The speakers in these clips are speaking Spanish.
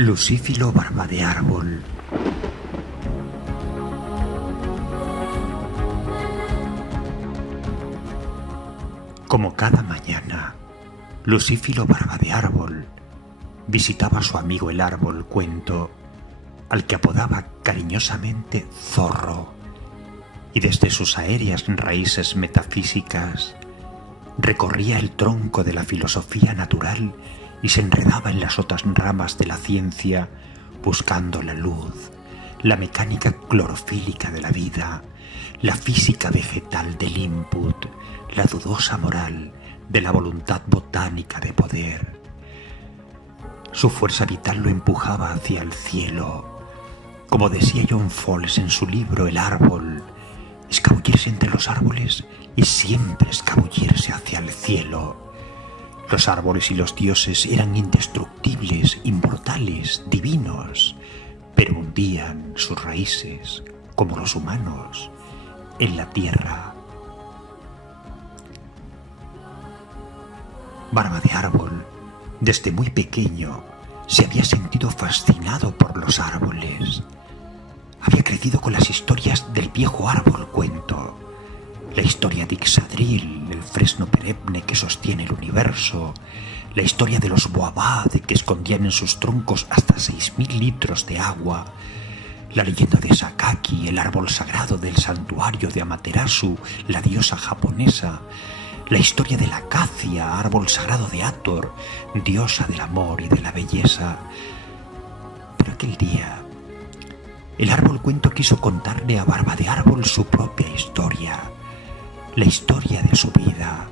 Lucífilo Barba de Árbol. Como cada mañana, Lucífilo Barba de Árbol visitaba a su amigo el árbol Cuento, al que apodaba cariñosamente Zorro, y desde sus aéreas raíces metafísicas recorría el tronco de la filosofía natural y se enredaba en las otras ramas de la ciencia buscando la luz, la mecánica clorofílica de la vida, la física vegetal del input, la dudosa moral de la voluntad botánica de poder. Su fuerza vital lo empujaba hacia el cielo. Como decía John Fowles en su libro El árbol, escabullirse entre los árboles y siempre escabullirse hacia el cielo. Los árboles y los dioses eran indestructibles, inmortales, divinos, pero hundían sus raíces, como los humanos, en la tierra. Barba de Árbol, desde muy pequeño, se había sentido fascinado por los árboles. Había crecido con las historias del viejo árbol Cuento, la historia de Ixadril, el fresno perenne que sostiene el universo, la historia de los boabad que escondían en sus troncos hasta 6.000 litros de agua, la leyenda de Sakaki, el árbol sagrado del santuario de Amaterasu, la diosa japonesa, la historia de la acacia, árbol sagrado de Hathor, diosa del amor y de la belleza. Pero aquel día, el árbol Cuento quiso contarle a Barba de Árbol su propia historia, la historia de su vida.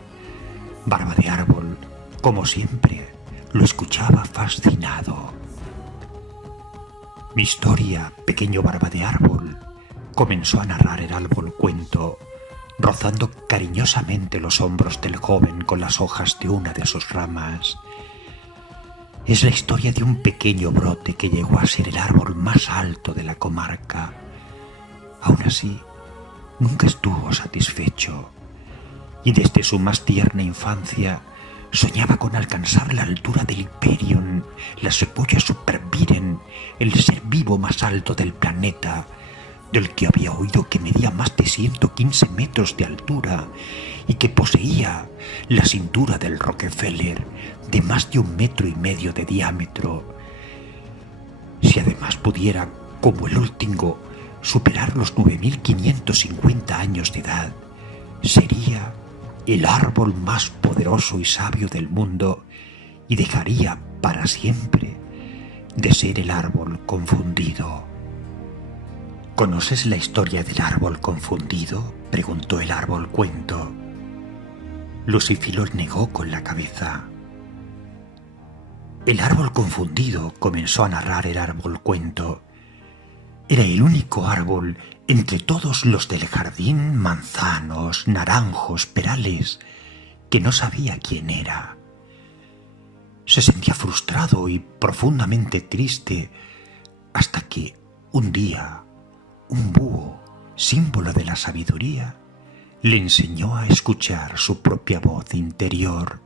Barba de Árbol, como siempre, lo escuchaba fascinado. Mi historia, pequeño Barba de Árbol, comenzó a narrar el árbol Cuento, rozando cariñosamente los hombros del joven con las hojas de una de sus ramas. Es la historia de un pequeño brote que llegó a ser el árbol más alto de la comarca. Aún así, nunca estuvo satisfecho, y desde su más tierna infancia soñaba con alcanzar la altura del Hyperion, la Sequoia Superviren, el ser vivo más alto del planeta, del que había oído que medía más de 115 metros de altura y que poseía la cintura del Rockefeller de más de 1,5 metros de diámetro. Si además pudiera, como el último, superar los 9.550 años de edad, sería el árbol más poderoso y sabio del mundo y dejaría para siempre de ser el árbol confundido. ¿Conoces la historia del árbol confundido?, preguntó el árbol Cuento. Lucífilo negó con la cabeza. El árbol confundido, comenzó a narrar el árbol Cuento, era el único árbol entre todos los del jardín, manzanos, naranjos, perales, que no sabía quién era. Se sentía frustrado y profundamente triste hasta que un día un búho, símbolo de la sabiduría, le enseñó a escuchar su propia voz interior.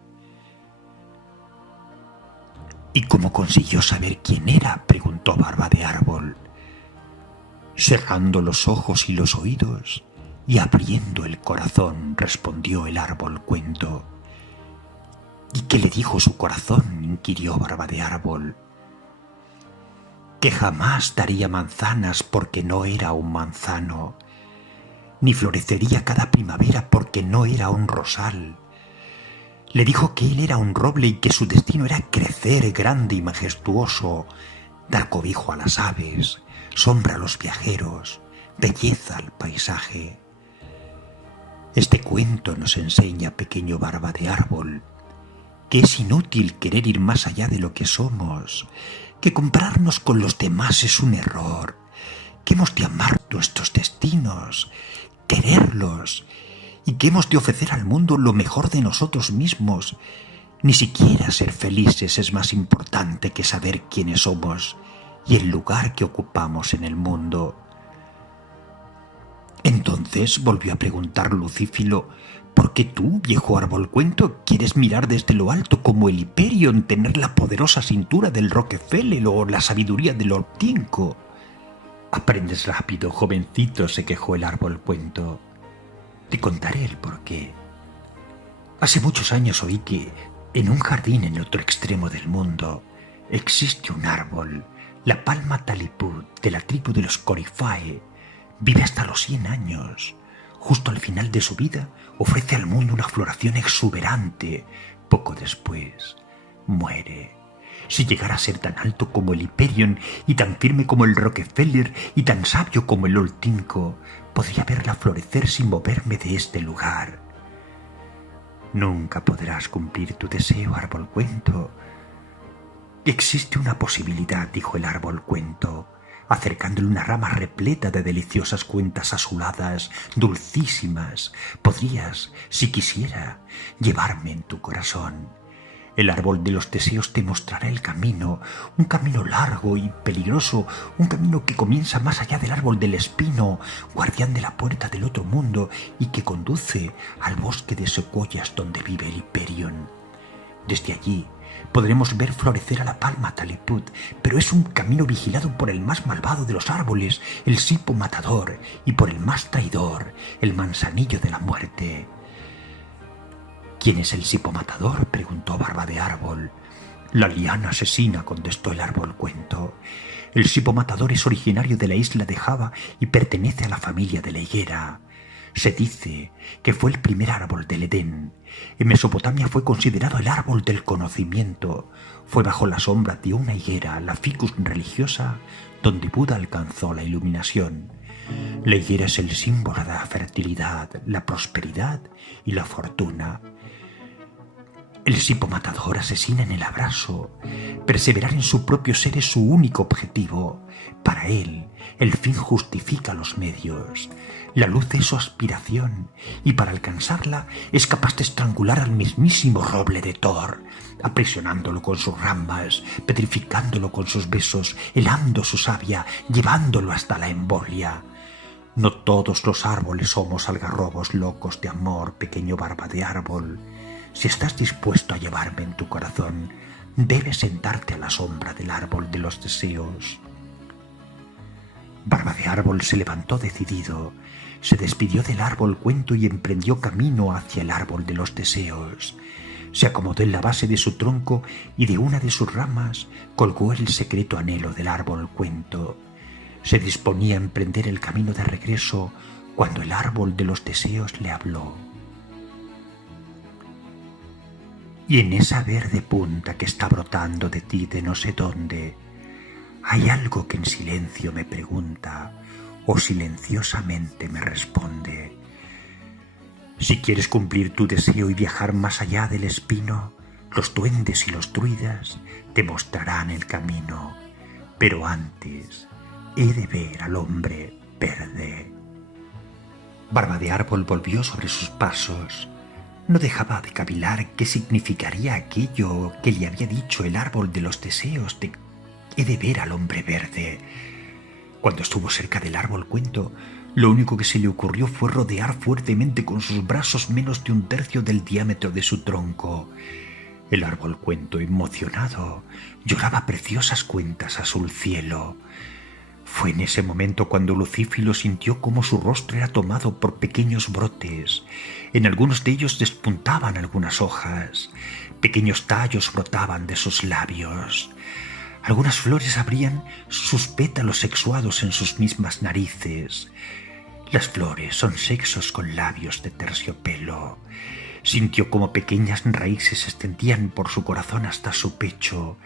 ¿Y cómo consiguió saber quién era?, preguntó Barba de Árbol. Cerrando los ojos y los oídos y abriendo el corazón, respondió el árbol Cuento. ¿Y qué le dijo su corazón?, inquirió Barba de Árbol. Que jamás daría manzanas porque no era un manzano, ni florecería cada primavera porque no era un rosal. Le dijo que él era un roble y que su destino era crecer grande y majestuoso, dar cobijo a las aves, sombra a los viajeros, belleza al paisaje. Este cuento nos enseña, pequeño Barba de Árbol, que es inútil querer ir más allá de lo que somos, que compararnos con los demás es un error, que hemos de amar nuestros destinos, quererlos, y que hemos de ofrecer al mundo lo mejor de nosotros mismos. Ni siquiera ser felices es más importante que saber quiénes somos y el lugar que ocupamos en el mundo. Entonces volvió a preguntar Lucífilo, ¿Por qué tú, viejo árbol cuento, quieres mirar desde lo alto como el Hyperion, tener la poderosa cintura del Rockefeller o la sabiduría del Lord Tinko? Aprendes rápido, jovencito, se quejó el árbol cuento. Te contaré el porqué. Hace muchos años oí que en un jardín en otro extremo del mundo existe un árbol, la palma taliput de la tribu de los Coryphae. Vive hasta los 100 años. Justo al final de su vida ofrece al mundo una floración exuberante. Poco después muere. Si llegara a ser tan alto como el Hyperion y tan firme como el Rockefeller y tan sabio como el Lord Tinko, podría verla florecer sin moverme de este lugar. Nunca podrás cumplir tu deseo, árbol cuento. Existe una posibilidad, dijo el árbol cuento, acercándole una rama repleta de deliciosas cuentas azuladas, dulcísimas. Podrías, si quisiera, llevarme en tu corazón. El árbol de los deseos te mostrará el camino, un camino largo y peligroso, un camino que comienza más allá del árbol del espino, guardián de la puerta del otro mundo, y que conduce al bosque de secuoyas donde vive el Hyperion. Desde allí podremos ver florecer a la palma taliput, pero es un camino vigilado por el más malvado de los árboles, el sipo matador, y por el más traidor, el manzanillo de la muerte. ¿Quién es el sipo matador?, preguntó Barba de Árbol. La liana asesina, contestó el árbol cuento. El sipo matador es originario de la isla de Java y pertenece a la familia de la higuera. Se dice que fue el primer árbol del Edén. En Mesopotamia fue considerado el árbol del conocimiento. Fue bajo la sombra de una higuera, la ficus religiosa, donde Buda alcanzó la iluminación. La higuera es el símbolo de la fertilidad, la prosperidad y la fortuna. El sipo matador asesina en el abrazo. Perseverar en su propio ser es su único objetivo. Para él, el fin justifica los medios. La luz es su aspiración, y para alcanzarla es capaz de estrangular al mismísimo roble de Thor, aprisionándolo con sus ramas, petrificándolo con sus besos, helando su savia, llevándolo hasta la embolia. No todos los árboles somos algarrobos locos de amor, pequeño Barba de Árbol. Si estás dispuesto a llevarme en tu corazón, debes sentarte a la sombra del árbol de los deseos. Barba de Árbol se levantó decidido, se despidió del árbol cuento y emprendió camino hacia el árbol de los deseos. Se acomodó en la base de su tronco y de una de sus ramas colgó el secreto anhelo del árbol cuento. Se disponía a emprender el camino de regreso cuando el árbol de los deseos le habló. Y en esa verde punta que está brotando de ti de no sé dónde, hay algo que en silencio me pregunta o silenciosamente me responde. Si quieres cumplir tu deseo y viajar más allá del espino, los duendes y los druidas te mostrarán el camino, pero antes he de ver al hombre verde. Barba de Árbol volvió sobre sus pasos. No dejaba de cavilar qué significaría aquello que le había dicho el árbol de los deseos de «he de ver al hombre verde». Cuando estuvo cerca del árbol cuento, lo único que se le ocurrió fue rodear fuertemente con sus brazos menos de 1/3 del diámetro de su tronco. El árbol cuento, emocionado, lloraba preciosas cuentas azul cielo. Fue en ese momento cuando Lucífilo sintió cómo su rostro era tomado por pequeños brotes. En algunos de ellos despuntaban algunas hojas. Pequeños tallos brotaban de sus labios. Algunas flores abrían sus pétalos sexuados en sus mismas narices. Las flores son sexos con labios de terciopelo. Sintió como pequeñas raíces se extendían por su corazón hasta su pecho.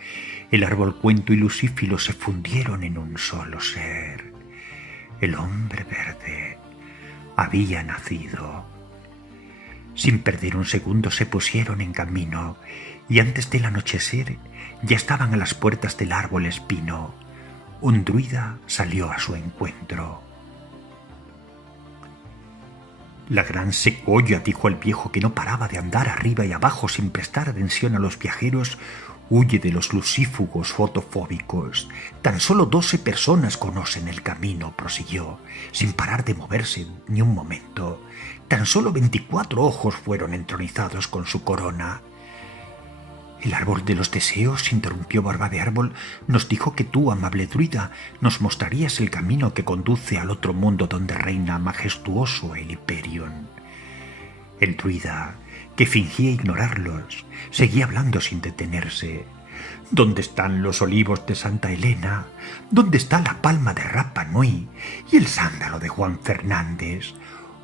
El árbol cuento y Lucífilo se fundieron en un solo ser. El hombre verde había nacido. Sin perder un segundo se pusieron en camino y antes del anochecer ya estaban a las puertas del árbol espino. Un druida salió a su encuentro. La gran secuoya, dijo el viejo que no paraba de andar arriba y abajo sin prestar atención a los viajeros, Huye de los lucífugos fotofóbicos. Tan solo 12 personas conocen el camino, prosiguió, sin parar de moverse ni un momento. Tan solo 24 ojos fueron entronizados con su corona. El árbol de los deseos, interrumpió Barba de Árbol, nos dijo que tú, amable druida, nos mostrarías el camino que conduce al otro mundo donde reina majestuoso el Hyperion. El druida, que fingía ignorarlos, seguía hablando sin detenerse. ¿Dónde están los olivos de Santa Elena? ¿Dónde está la palma de Rapa Nui y el sándalo de Juan Fernández?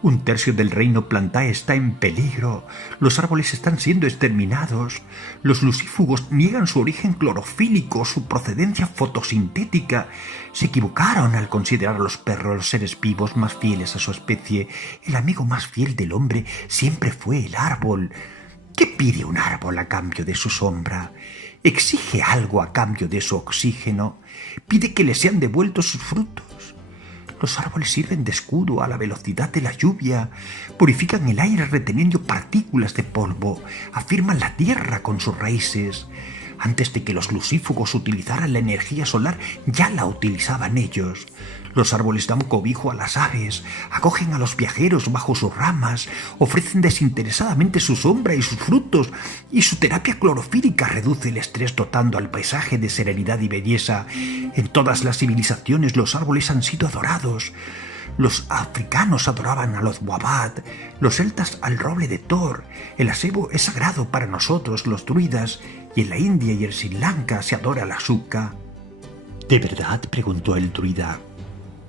1/3 del reino Plantae está en peligro. Los árboles están siendo exterminados. Los lucífugos niegan su origen clorofílico, su procedencia fotosintética. Se equivocaron al considerar a los perros los seres vivos más fieles a su especie. El amigo más fiel del hombre siempre fue el árbol. ¿Qué pide un árbol a cambio de su sombra? ¿Exige algo a cambio de su oxígeno? ¿Pide que le sean devueltos sus frutos? Los árboles sirven de escudo a la velocidad de la lluvia, purifican el aire reteniendo partículas de polvo, afirman la tierra con sus raíces. Antes de que los lucífugos utilizaran la energía solar, ya la utilizaban ellos. Los árboles dan cobijo a las aves, acogen a los viajeros bajo sus ramas, ofrecen desinteresadamente su sombra y sus frutos, y su terapia clorofílica reduce el estrés dotando al paisaje de serenidad y belleza. En todas las civilizaciones los árboles han sido adorados. Los africanos adoraban a los Wabat, los celtas al roble de Thor, el acebo es sagrado para nosotros los druidas, y en la India y en Sri Lanka se adora la suca. ¿De verdad?, preguntó el druida,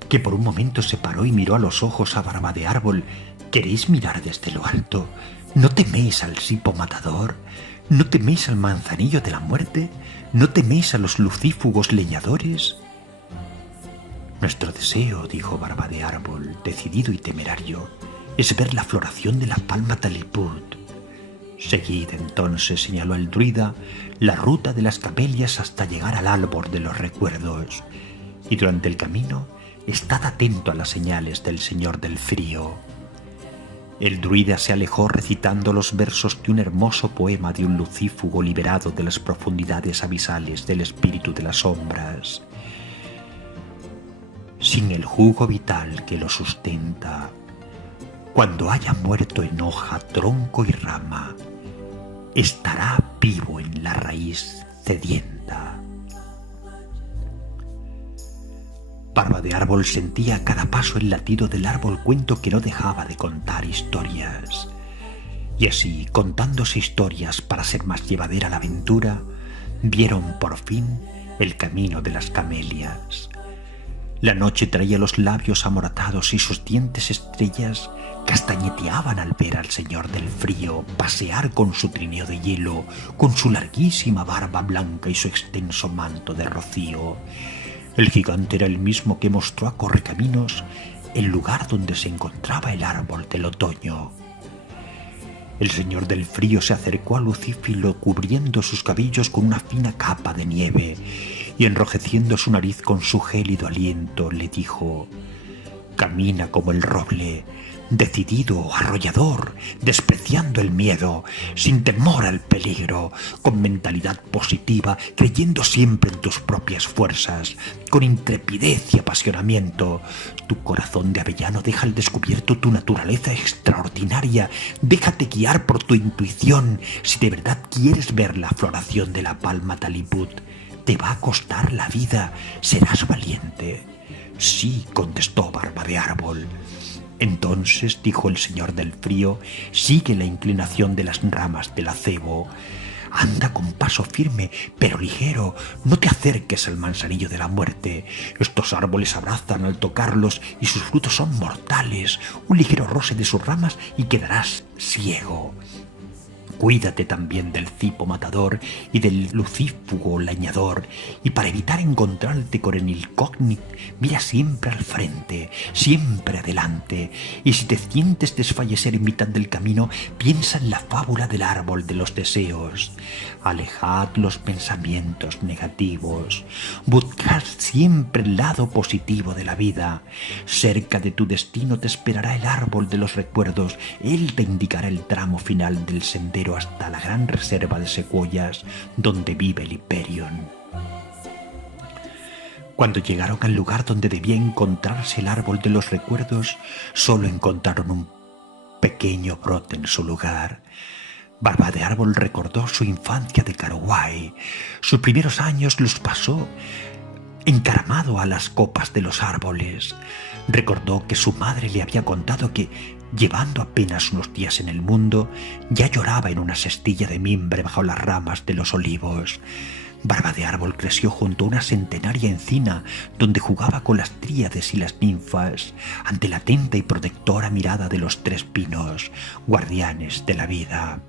que por un momento se paró y miró a los ojos a Barba de Árbol. ¿Queréis mirar desde lo alto? ¿No teméis al sipo matador? ¿No teméis al manzanillo de la muerte? ¿No teméis a los lucífugos leñadores? Nuestro deseo, dijo Barba de Árbol, decidido y temerario, es ver la floración de la palma taliput. Seguid entonces, señaló el druida, la ruta de las camelias hasta llegar al árbol de los recuerdos, y durante el camino estad atento a las señales del Señor del Frío. El druida se alejó recitando los versos de un hermoso poema de un lucífugo liberado de las profundidades abisales del espíritu de las sombras. Sin el jugo vital que lo sustenta, cuando haya muerto en hoja, tronco y rama, estará vivo en la raíz sedienta. Barba de Árbol sentía a cada paso el latido del árbol cuento que no dejaba de contar historias. Y así, contándose historias para ser más llevadera la aventura, vieron por fin el camino de las camelias. La noche traía los labios amoratados y sus dientes estrellas castañeteaban al ver al Señor del Frío pasear con su trineo de hielo, con su larguísima barba blanca y su extenso manto de rocío. El gigante era el mismo que mostró a Correcaminos el lugar donde se encontraba el árbol del otoño. El Señor del Frío se acercó a Lucífilo cubriendo sus cabellos con una fina capa de nieve y enrojeciendo su nariz con su gélido aliento le dijo: «Camina como el roble, decidido, arrollador, despreciando el miedo, sin temor al peligro, con mentalidad positiva, creyendo siempre en tus propias fuerzas, con intrepidez y apasionamiento. Tu corazón de avellano deja al descubierto tu naturaleza extraordinaria, déjate guiar por tu intuición. Si de verdad quieres ver la floración de la palma taliput, te va a costar la vida, serás valiente». «Sí», contestó Barba de Árbol. Entonces, dijo el Señor del Frío, sigue la inclinación de las ramas del acebo. Anda con paso firme, pero ligero, no te acerques al manzanillo de la muerte. Estos árboles abrazan al tocarlos y sus frutos son mortales. Un ligero roce de sus ramas y quedarás ciego. Cuídate también del cipo matador y del lucífugo leñador, y para evitar encontrarte con el incógnito, mira siempre al frente, siempre adelante, y si te sientes desfallecer en mitad del camino, piensa en la fábula del árbol de los deseos. Alejad los pensamientos negativos, buscad siempre el lado positivo de la vida. Cerca de tu destino te esperará el árbol de los recuerdos, él te indicará el tramo final del sendero hasta la gran reserva de secuoyas donde vive el Hyperion. Cuando llegaron al lugar donde debía encontrarse el árbol de los recuerdos, solo encontraron un pequeño brote en su lugar. Barba de Árbol recordó su infancia de Kauai. Sus primeros años los pasó encaramado a las copas de los árboles. Recordó que su madre le había contado que, llevando apenas unos días en el mundo, ya lloraba en una cestilla de mimbre bajo las ramas de los olivos. Barba de Árbol creció junto a una centenaria encina donde jugaba con las tríades y las ninfas ante la atenta y protectora mirada de los 3 pinos, guardianes de la vida.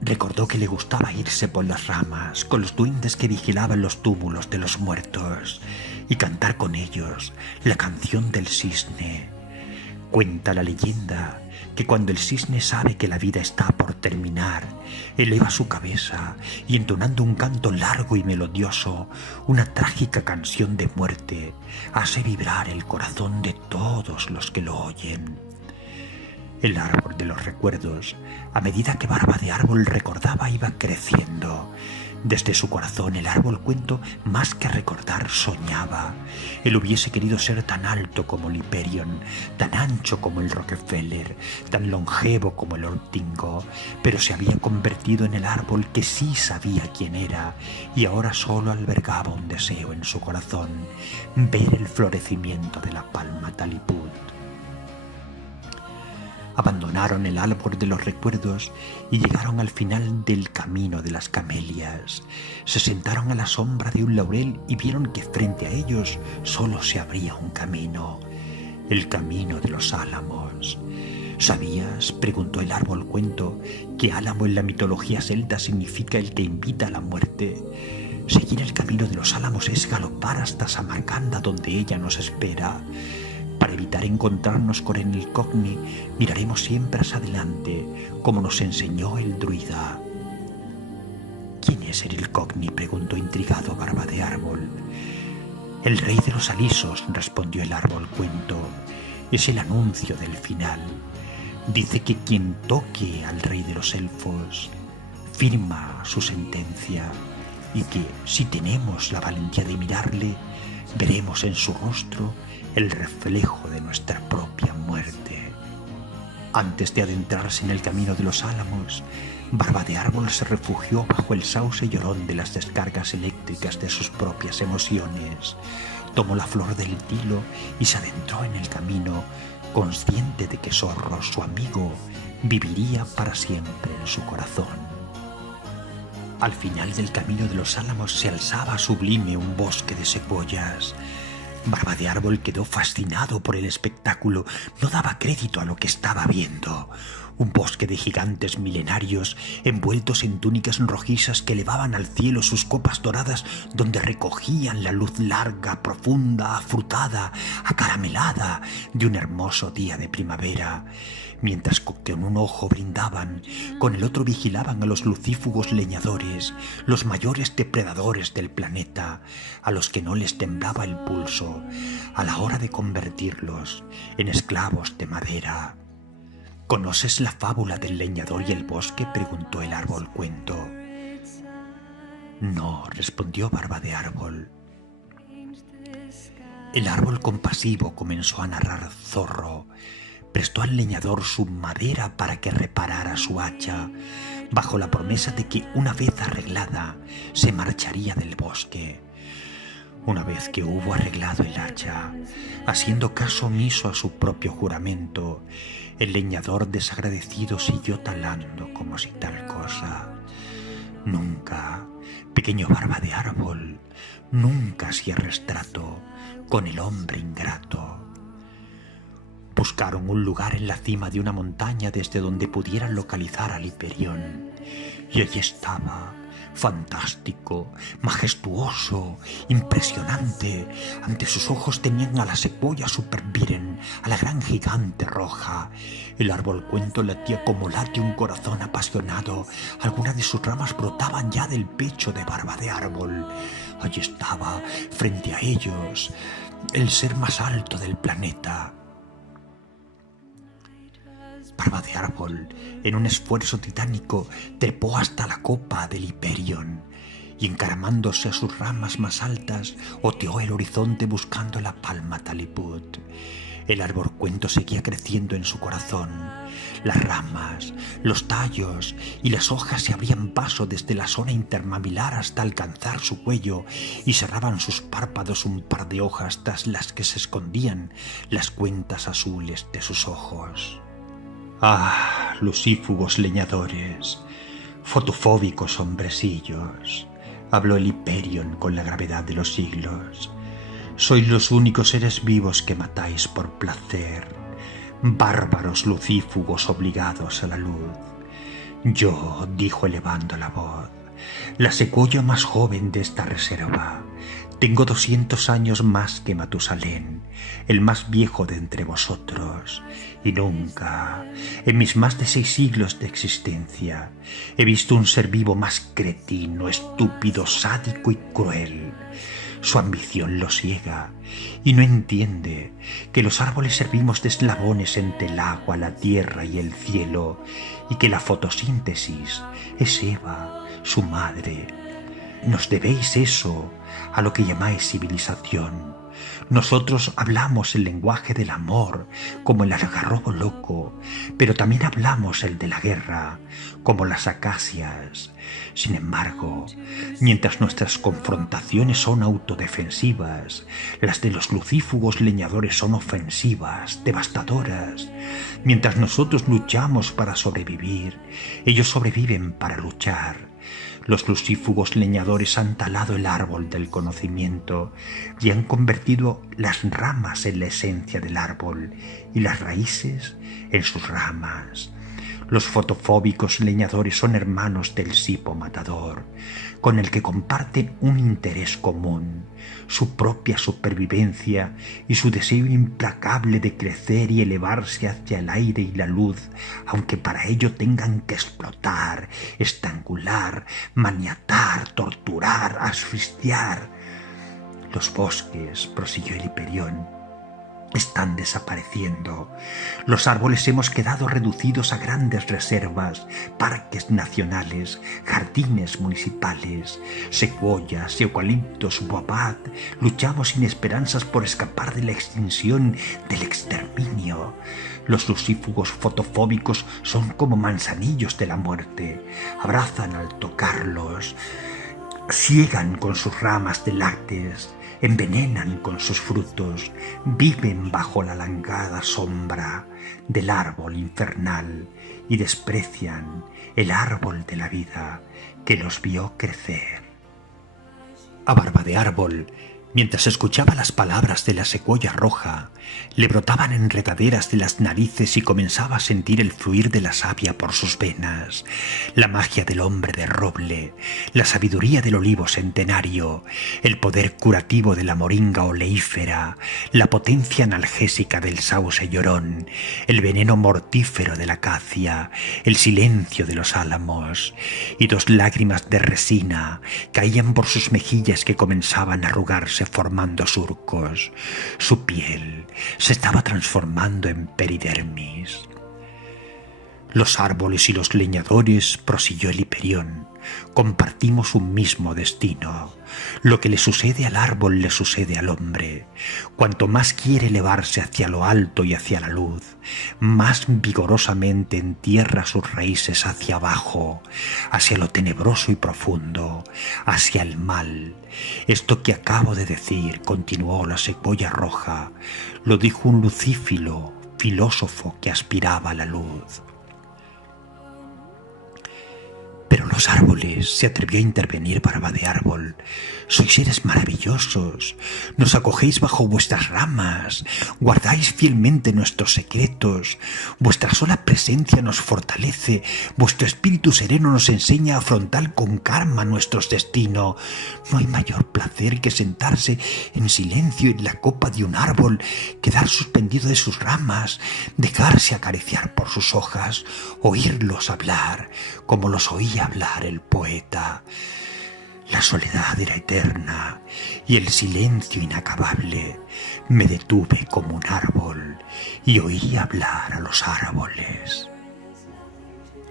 Recordó que le gustaba irse por las ramas con los duendes que vigilaban los túmulos de los muertos y cantar con ellos la canción del cisne. Cuenta la leyenda que cuando el cisne sabe que la vida está por terminar, eleva su cabeza y, entonando un canto largo y melodioso, una trágica canción de muerte, hace vibrar el corazón de todos los que lo oyen. El árbol de los recuerdos, a medida que Barba de Árbol recordaba, iba creciendo. Desde su corazón el árbol cuento, más que recordar, soñaba. Él hubiese querido ser tan alto como el Hyperion, tan ancho como el Rockefeller, tan longevo como el Ortingo, pero se había convertido en el árbol que sí sabía quién era, y ahora solo albergaba un deseo en su corazón: ver el florecimiento de la palma taliput. Abandonaron el árbol de los recuerdos y llegaron al final del camino de las camelias. Se sentaron a la sombra de un laurel y vieron que frente a ellos solo se abría un camino, el camino de los álamos. ¿Sabías, preguntó el árbol cuento, que álamo en la mitología celta significa el que invita a la muerte? Seguir el camino de los álamos es galopar hasta Samarcanda, donde ella nos espera. Para evitar encontrarnos con el Cogni, miraremos siempre hacia adelante, como nos enseñó el druida. ¿Quién es el Cogni?, preguntó intrigado Barba de Árbol. El rey de los alisos, respondió el árbol cuento, es el anuncio del final. Dice que quien toque al rey de los elfos firma su sentencia, y que si tenemos la valentía de mirarle, veremos en su rostro el reflejo de nuestra propia muerte. Antes de adentrarse en el camino de los álamos, Barba de Árbol se refugió bajo el sauce llorón de las descargas eléctricas de sus propias emociones. Tomó la flor del tilo y se adentró en el camino, consciente de que Zorro, su amigo, viviría para siempre en su corazón. Al final del camino de los álamos se alzaba sublime un bosque de secuoyas. Barba de Árbol quedó fascinado por el espectáculo, no daba crédito a lo que estaba viendo. Un bosque de gigantes milenarios envueltos en túnicas rojizas que elevaban al cielo sus copas doradas, donde recogían la luz larga, profunda, afrutada, acaramelada de un hermoso día de primavera. Mientras que con un ojo brindaban, con el otro vigilaban a los lucífugos leñadores, los mayores depredadores del planeta, a los que no les temblaba el pulso a la hora de convertirlos en esclavos de madera. ¿Conoces la fábula del leñador y el bosque?, preguntó el árbol cuento. No, respondió Barba de Árbol. El árbol compasivo comenzó a narrar Zorro. Prestó al leñador su madera para que reparara su hacha, bajo la promesa de que, una vez arreglada, se marcharía del bosque. Una vez que hubo arreglado el hacha, haciendo caso omiso a su propio juramento, el leñador desagradecido siguió talando como si tal cosa. Nunca, pequeño Barba de Árbol, nunca cierres trato con el hombre ingrato. Buscaron un lugar en la cima de una montaña desde donde pudieran localizar al Hyperion. Y allí estaba, fantástico, majestuoso, impresionante. Ante sus ojos tenían a la secuoya superviren, a la gran gigante roja. El árbol cuento latía como late un corazón apasionado. Algunas de sus ramas brotaban ya del pecho de Barba de Árbol. Allí estaba, frente a ellos, el ser más alto del planeta. Barba de Árbol, en un esfuerzo titánico, trepó hasta la copa del Hyperion y, encaramándose a sus ramas más altas, oteó el horizonte buscando la palma Taliput. El arborcuento seguía creciendo en su corazón. Las ramas, los tallos y las hojas se abrían paso desde la zona intermamilar hasta alcanzar su cuello y cerraban sus párpados un par de hojas tras las que se escondían las cuentas azules de sus ojos. ¡Ah, lucífugos leñadores, fotofóbicos hombrecillos! Habló el Hyperion con la gravedad de los siglos. Sois los únicos seres vivos que matáis por placer, bárbaros lucífugos obligados a la luz. Yo, dijo elevando la voz, la secuoya más joven de esta reserva, tengo 200 años más que Matusalén, el más viejo de entre vosotros, y nunca, en mis más de 6 siglos de existencia, he visto un ser vivo más cretino, estúpido, sádico y cruel. Su ambición lo ciega y no entiende que los árboles servimos de eslabones entre el agua, la tierra y el cielo, y que la fotosíntesis es Eva, su madre. Nos debéis eso a lo que llamáis civilización. Nosotros hablamos el lenguaje del amor, como el algarrobo loco, pero también hablamos el de la guerra, como las acacias. Sin embargo, mientras nuestras confrontaciones son autodefensivas, las de los lucífugos leñadores son ofensivas, devastadoras. Mientras nosotros luchamos para sobrevivir, ellos sobreviven para luchar. Los lucífugos leñadores han talado el árbol del conocimiento y han convertido las ramas en la esencia del árbol y las raíces en sus ramas. Los fotofóbicos leñadores son hermanos del sipo matador, con el que comparten un interés común, su propia supervivencia y su deseo implacable de crecer y elevarse hacia el aire y la luz, aunque para ello tengan que explotar, estrangular, maniatar, torturar, asfixiar. Los bosques, prosiguió el Hyperion, están desapareciendo. Los árboles hemos quedado reducidos a grandes reservas, parques nacionales, jardines municipales, secuoyas, eucaliptos, boabad. Luchamos sin esperanzas por escapar de la extinción, del exterminio. Los lucífugos fotofóbicos son como manzanillos de la muerte. Abrazan al tocarlos, ciegan con sus ramas de lácteos, envenenan con sus frutos, viven bajo la alangada sombra del árbol infernal y desprecian el árbol de la vida que los vio crecer. A Barba de Árbol, mientras escuchaba las palabras de la secuoya roja, le brotaban enredaderas de las narices y comenzaba a sentir el fluir de la savia por sus venas, la magia del hombre de roble, la sabiduría del olivo centenario, el poder curativo de la moringa oleífera, la potencia analgésica del sauce llorón, el veneno mortífero de la acacia, el silencio de los álamos, y 2 lágrimas de resina caían por sus mejillas que comenzaban a arrugarse formando surcos. Su piel se estaba transformando en peridermis. Los árboles y los leñadores, prosiguió el Hyperion, compartimos un mismo destino. Lo que le sucede al árbol le sucede al hombre. Cuanto más quiere elevarse hacia lo alto y hacia la luz, más vigorosamente entierra sus raíces hacia abajo, hacia lo tenebroso y profundo, hacia el mal. Esto que acabo de decir, continuó la secuoya roja, lo dijo un lucífilo, filósofo que aspiraba a la luz. Pero los árboles, se atrevió a intervenir Barba de Árbol. Sois seres maravillosos, nos acogéis bajo vuestras ramas, guardáis fielmente nuestros secretos, vuestra sola presencia nos fortalece, vuestro espíritu sereno nos enseña a afrontar con calma nuestros destinos. No hay mayor placer que sentarse en silencio en la copa de un árbol, quedar suspendido de sus ramas, dejarse acariciar por sus hojas, oírlos hablar, como los oía hablar el poeta. La soledad era eterna y el silencio inacabable. Me detuve como un árbol y oí hablar a los árboles.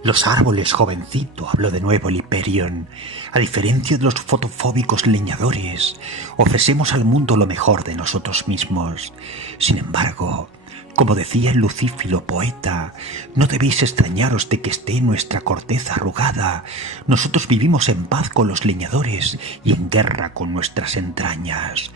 Los árboles, jovencito, habló de nuevo el Hyperion. A diferencia de los fotofóbicos leñadores, ofrecemos al mundo lo mejor de nosotros mismos. Sin embargo, como decía el lucífilo poeta, no debéis extrañaros de que esté nuestra corteza arrugada. Nosotros vivimos en paz con los leñadores y en guerra con nuestras entrañas.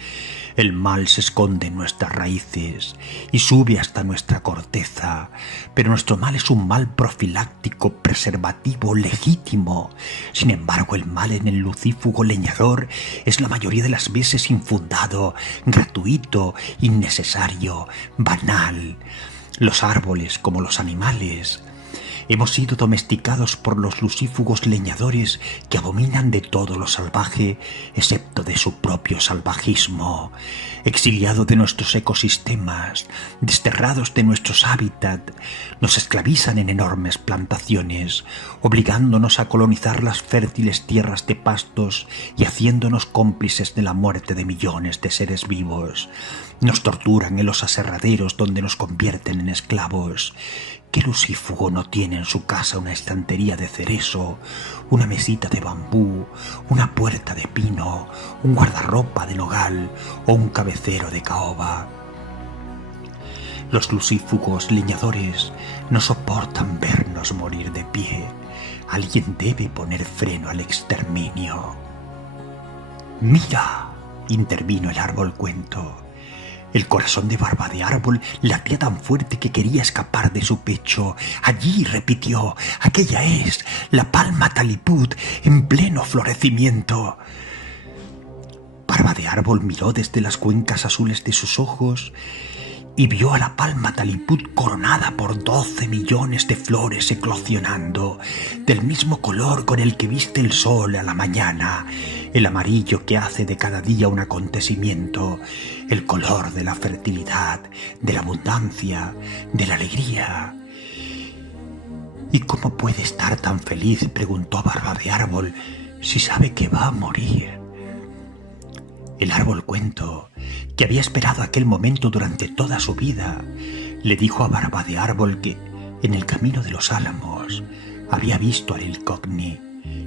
El mal se esconde en nuestras raíces y sube hasta nuestra corteza, pero nuestro mal es un mal profiláctico, preservativo, legítimo. Sin embargo, el mal en el lucífugo leñador es la mayoría de las veces infundado, gratuito, innecesario, banal. Los árboles, como los animales, hemos sido domesticados por los lucífugos leñadores que abominan de todo lo salvaje, excepto de su propio salvajismo. Exiliados de nuestros ecosistemas, desterrados de nuestros hábitats, nos esclavizan en enormes plantaciones, obligándonos a colonizar las fértiles tierras de pastos y haciéndonos cómplices de la muerte de millones de seres vivos. Nos torturan en los aserraderos donde nos convierten en esclavos. ¿Qué lucífugo no tiene en su casa una estantería de cerezo, una mesita de bambú, una puerta de pino, un guardarropa de nogal o un cabecero de caoba? Los lucífugos leñadores no soportan vernos morir de pie. Alguien debe poner freno al exterminio. ¡Mira!, intervino el árbol cuento. El corazón de Barba de Árbol latía tan fuerte que quería escapar de su pecho. Allí, repitió, aquella es la palma taliput en pleno florecimiento. Barba de Árbol miró desde las cuencas azules de sus ojos y vio a la palma taliput coronada por 12 millones de flores eclosionando, del mismo color con el que viste el sol a la mañana, el amarillo que hace de cada día un acontecimiento, el color de la fertilidad, de la abundancia, de la alegría. ¿Y cómo puede estar tan feliz?, preguntó Barba de Árbol, si sabe que va a morir. El árbol cuento, que había esperado aquel momento durante toda su vida, le dijo a Barba de Árbol que en el camino de los álamos había visto a Lilcogni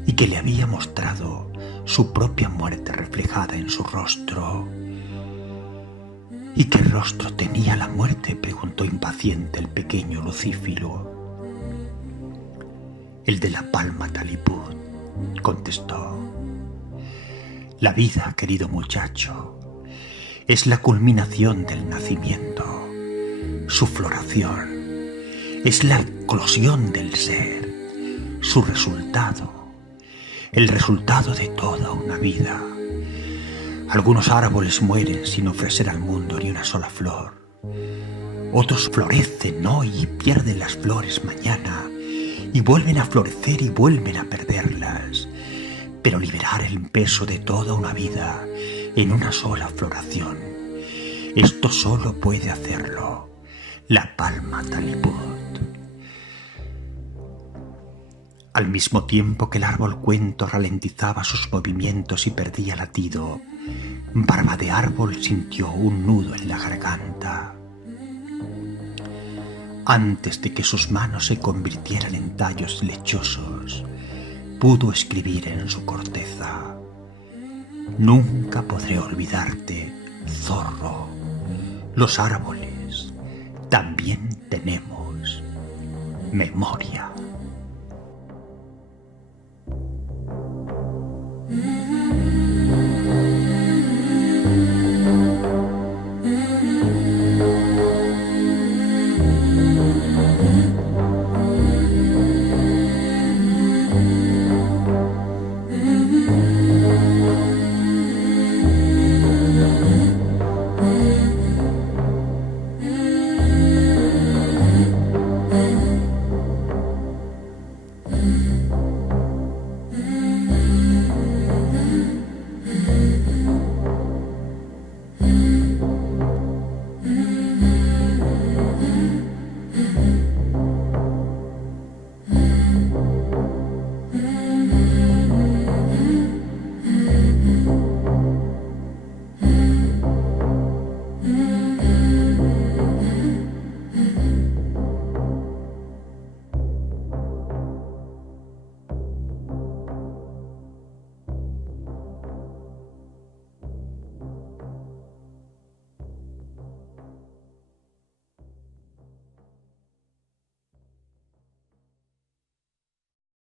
y que le había mostrado su propia muerte reflejada en su rostro. ¿Y qué rostro tenía la muerte?, preguntó impaciente el pequeño lucífilo. El de la palma taliput, contestó. La vida, querido muchacho, es la culminación del nacimiento. Su floración es la eclosión del ser, su resultado, el resultado de toda una vida. Algunos árboles mueren sin ofrecer al mundo ni una sola flor. Otros florecen hoy y pierden las flores mañana, y vuelven a florecer y vuelven a perderlas. Pero liberar el peso de toda una vida en una sola floración, esto solo puede hacerlo la palma taliput. Al mismo tiempo que el árbol cuento ralentizaba sus movimientos y perdía latido, Barba de Árbol sintió un nudo en la garganta. Antes de que sus manos se convirtieran en tallos lechosos, pudo escribir en su corteza: nunca podré olvidarte, zorro. Los árboles también tenemos memoria.